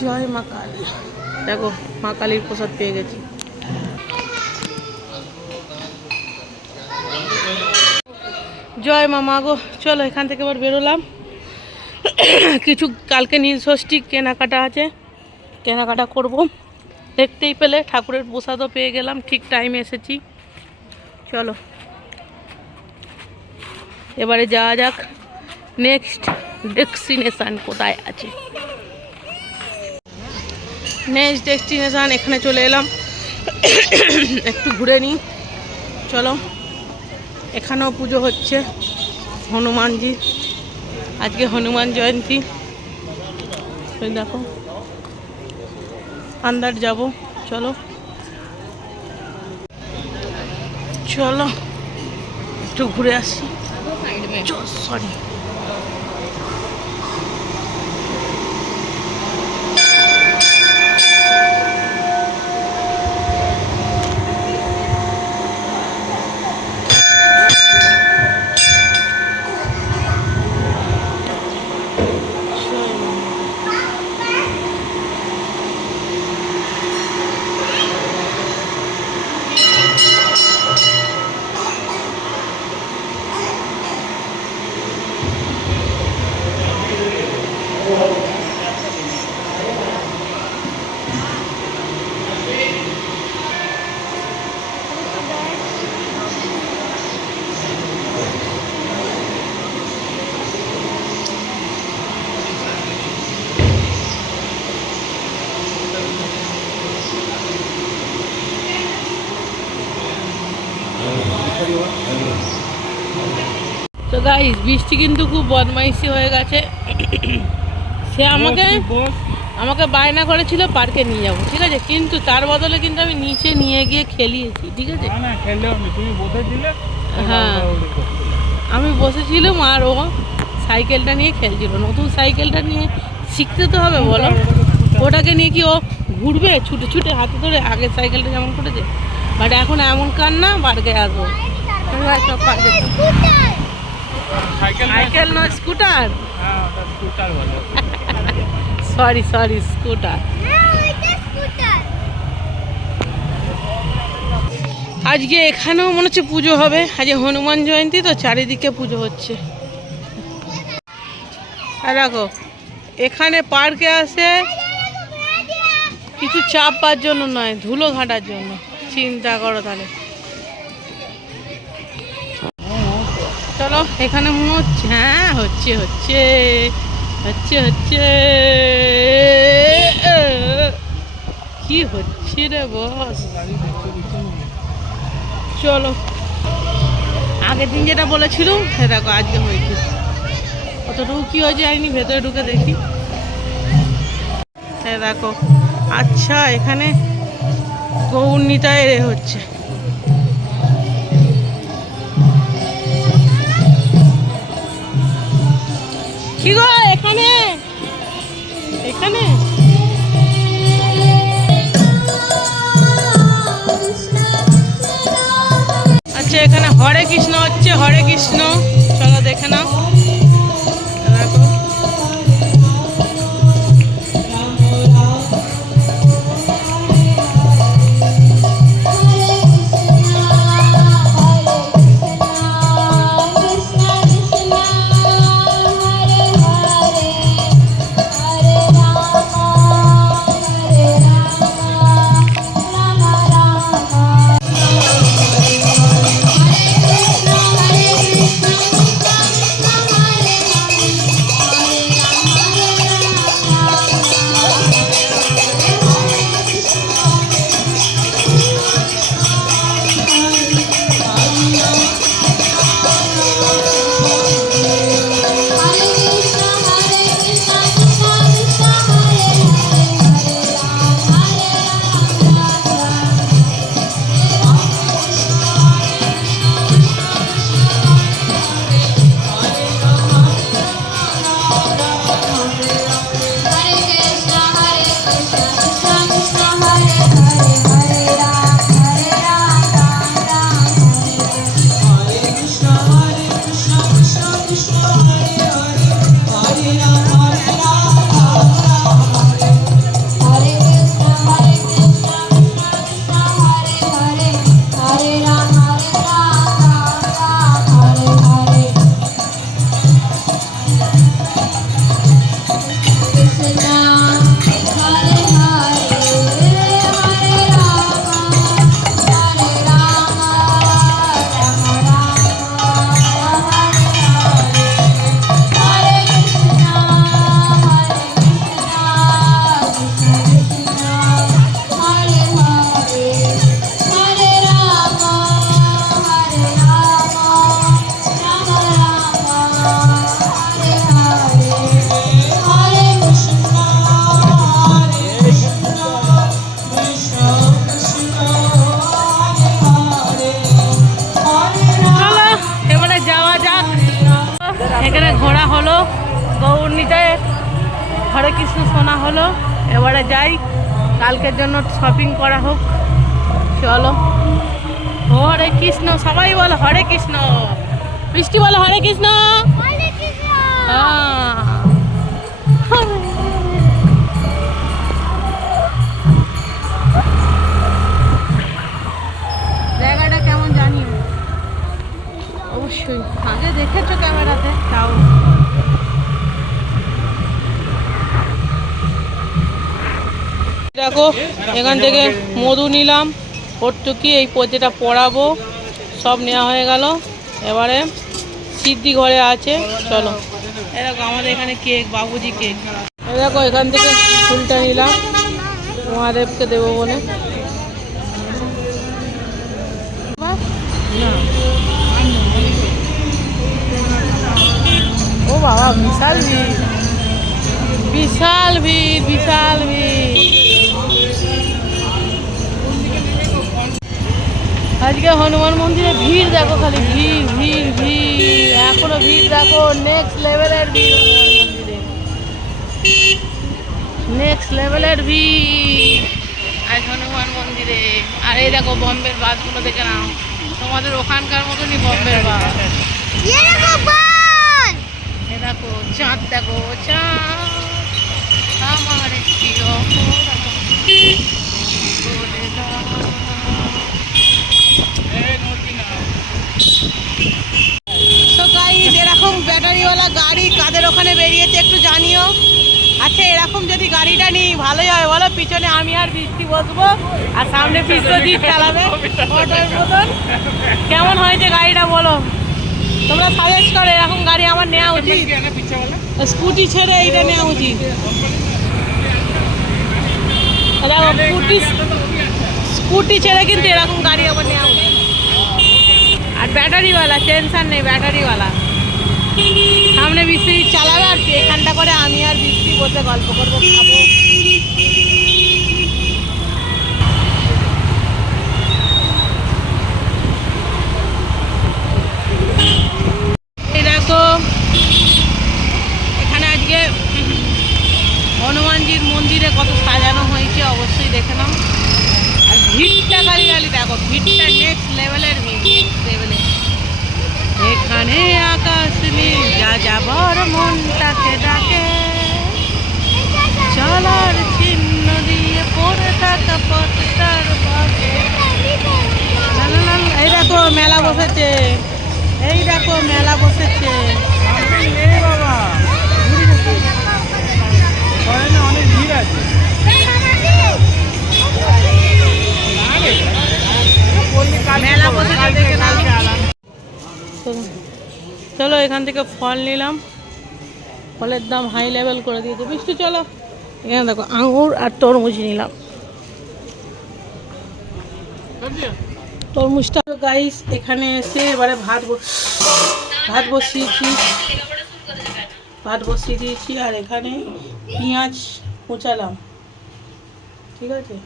জয় মা কালী। দেখো মা কালীর প্রসাদ পেয়ে গেছি। জয় মা গো। চলো এখান থেকে এবার বেরোলাম। কিছু কালকে নীলষষ্ঠী কেনাকাটা আছে, কেনাকাটা করব। দেখতেই পেলে ঠাকুরের প্রসাদও পেয়ে গেলাম, ঠিক টাইমে এসেছি। চলো এবারে যাওয়া যাক নেক্সট ডেস্টিনেশান কোথায় আছে। নেক্সট ডেস্টিনেশান এখানে চলে এলাম, একটু ঘুরে নিই। চলো এখানেও পুজো হচ্ছে হনুমানজি, আজকে হনুমান জয়ন্তী। দেখো আন্দার যাব। চলো চলো একটু ঘুরে আসি। সরি তো গাইস, বৃষ্টি কিন্তু খুব বদমাইশি হয়ে গেছে। সে আমাকে বায়না করেছিল পার্কে নিয়ে যাবো, ঠিক আছে, কিন্তু তার বদলে কিন্তু আমি নিচে নিয়ে গিয়ে খেলিয়েছি, ঠিক আছে। হ্যাঁ আমি বসেছিলাম আর ও সাইকেলটা নিয়ে খেলছিল। নতুন সাইকেলটা নিয়ে শিখতে তো হবে বলো, ওটাকে নিয়ে কি ও ঘুরবে ছুটে ছুটে হাতে ধরে, আগের সাইকেলটা যেমন করেছে। বাট এখন এমন কান্না পার্কে আসবো। সাইকেল নয় স্কুটার, সরি সরি স্কুটার। আজকে এখানেও মনে হচ্ছে পুজো হবে, আজকে হনুমান জয়ন্তী তো চারিদিকে পুজো হচ্ছে। আর দেখো এখানে পার্কে আসে কিছু চাপ পাওয়ার জন্য নয়, ধুলো ঘাঁটার জন্য। চিন্তা করো তাহলে। চলো এখানে মনে হচ্ছে, হ্যাঁ হচ্ছে হচ্ছে হচ্ছে হচ্ছে কি হচ্ছে রে বস। চলো আগের দিন যেটা বলেছিলাম সে দেখো আজকে হয়েছে। কতটুকু কি হয়েছে জানি, ভেতরে ঢুকে দেখি। হ্যাঁ দেখো, আচ্ছা এখানে গৌরনিতায় হচ্ছে। কি গো এখানে এখানে আচ্ছা এখানে হরে কৃষ্ণ হচ্ছে, হরে কৃষ্ণ। চলো দেখে নাও। দেখো নেওয়া হলো, এবারে যাই কালকের জন্য শপিং করা হোক। চলো। হরে কৃষ্ণ, সবাই বলো হরে কৃষ্ণ। বৃষ্টি বলো হরে কৃষ্ণ। জায়গাটা কেমন জানিও অবশ্যই, আগে দেখেছো ক্যামেরাতে, তাও দেখো এখান থেকে মধু নিলাম, ভর্তুকি, এই যেটা পড়াবো সব নেওয়া হয়ে গেল। এবারে সিদ্ধি ঘরে আছে, চলো। এরকম আমাদের এখানে কেক, বাবুজি কেক। দেখো এখান থেকে ফুলটা নিলাম মহাদেবকে দেবো বলে। ও বাবা, বিশাল ভিড়, বিশাল ভিড়, বিশাল ভিড়। আজকে হনুমান মন্দিরে ভিড় দেখো, খালি ভিড় ভিড় ভিড়, এখনো ভিড় দেখো, নেক্সট লেভেলের ভিড় হনুমান মন্দিরে, নেক্সট লেভেলের ভিড় আজ হনুমান মন্দিরে। আর এই দেখো বম্বের বাসগুলো দেখে নাও, তোমাদের ওখানকার মতনই বম্বের বাস। এ দেখো চাঁদ, দেখো চাঁদ, আমার প্রিয় এরকম ব্যাটারিওয়ালা গাড়ি কাদের ওখানে বেরিয়েছে একটু জানিও। আচ্ছা, এরকম যদি গাড়িটা নিই ভালোই হয় বলো, পিছনে আমি আর বৃষ্টি বসবো আর সামনে বিশ্বজিৎ চালাবে অটোর মতন। কেমন হয়েছে গাড়িটা বলো, তোমরা সাজেস্ট করো। এরকম গাড়ি আমার নেওয়া উচিত, স্কুটি ছেড়ে এইটা নেওয়া উচিত। স্কুটি ছেড়ে কিন্তু এরকম গাড়ি আমার নেওয়া উচিত। আর ব্যাটারিওয়ালা, টেনশন নেই, ব্যাটারিওয়ালা। সামনে বৃষ্টি চালাবে আর এখানটা করে আমি আর বৃষ্টি বসে গল্প করবো, খাবো। এই দেখো এখানে আজকে হনুমানজির মন্দিরে কত সাজানো হয়েছে, অবশ্যই দেখে নাও। আর ভিড়টা খালি খালি দেখো, ভিড়টা নেক্সট লেভেলের ভিড়, নেক্সট লেভেলের। এখানে আকাশ নীল, যা যাবার মনটাকে ডাকে, চলার চিহ্ন দিয়ে পড়ে থাকা পথটার পাশে। এই দেখো মেলা বসেছে, এই দেখো মেলা বসেছে। অনেক ভিড় আছে। মেলা বসেছে দেখে নাও। চলো এখান থেকে ফল নিলাম, ফলের দাম হাই লেভেল করে দিয়েছে বৃষ্টি। চলো এখানে দেখো আঙুর আর তরমুজ নিলাম, তরমুজটা। গাইস এখানে এসে এবারে ভাত বসিয়ে দিয়েছি আর এখানে পেঁয়াজ কুচালাম, ঠিক আছে।